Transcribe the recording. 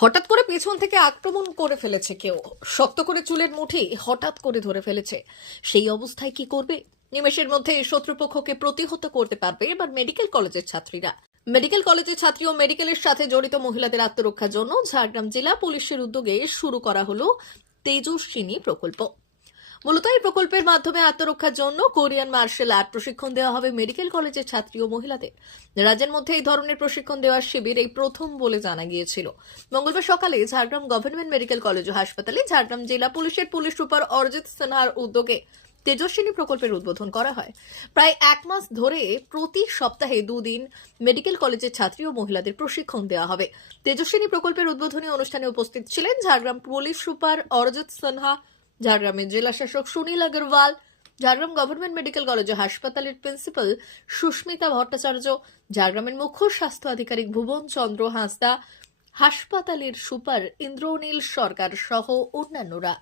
হঠাৎ করে পেছন থেকে আক্রমণ করে ফেলেছে কেউ। শক্ত করে চুলের মুঠি হঠাৎ করে ধরে ফেলেছে। সেই অবস্থায় কি করবে? নিমেষের মধ্যে শত্রুপক্ষকে প্রতিহত করতে পারবে এবার মেডিকেল কলেজের ছাত্রীরা। মেডিকেল কলেজের ছাত্রী ও মেডিকেলের সাথে জড়িত মহিলাদের আত্মরক্ষার জন্য ঝাড়গ্রাম জেলা পুলিশের উদ্যোগে শুরু করা হলো তেজস্বিনী প্রকল্প। মূলত এই প্রকল্পের মাধ্যমে আত্মরক্ষার জন্য কোরিয়ান মার্শাল আর্ট প্রশিক্ষণ দেওয়া হবে মেডিকেল কলেজের ছাত্রী ও মহিলাদের। রাজ্যের মধ্যে এই ধরনের প্রশিক্ষণ দেওয়ার শিবির এই প্রথম বলে জানা গিয়েছিল। মঙ্গলবার সকালে ঝাড়গ্রাম গভর্নমেন্ট মেডিকেল কলেজ ও হাসপাতালে ঝাড়গ্রাম জেলা পুলিশের পুলিশ সুপার অরিজিৎ সিনহার উদ্যোগে তেজস্বিনী প্রকল্পের উদ্বোধন করা হয়। প্রায় এক মাস ধরে প্রতি সপ্তাহে দুদিন মেডিকেল কলেজের ছাত্রী ও মহিলাদের প্রশিক্ষণ দেওয়া হবে। তেজস্বিনী প্রকল্পের উদ্বোধনী অনুষ্ঠানে উপস্থিত ছিলেন ঝাড়গ্রাম পুলিশ সুপার অরিজিৎ সিনহা ঝাড়গ্রামের জেলাশাসক Sunil Agarwal, Jhargram government medical college ও হাসপাতালের প্রিন্সিপাল সুস্মিতা ভট্টাচার্য, ঝাড়গ্রামের মুখ্য স্বাস্থ্য আধিকারিক ভুবন চন্দ্র হাঁসদা, হাসপাতালের সুপার ইন্দ্রনীল সরকার সহ অন্যান্যরা।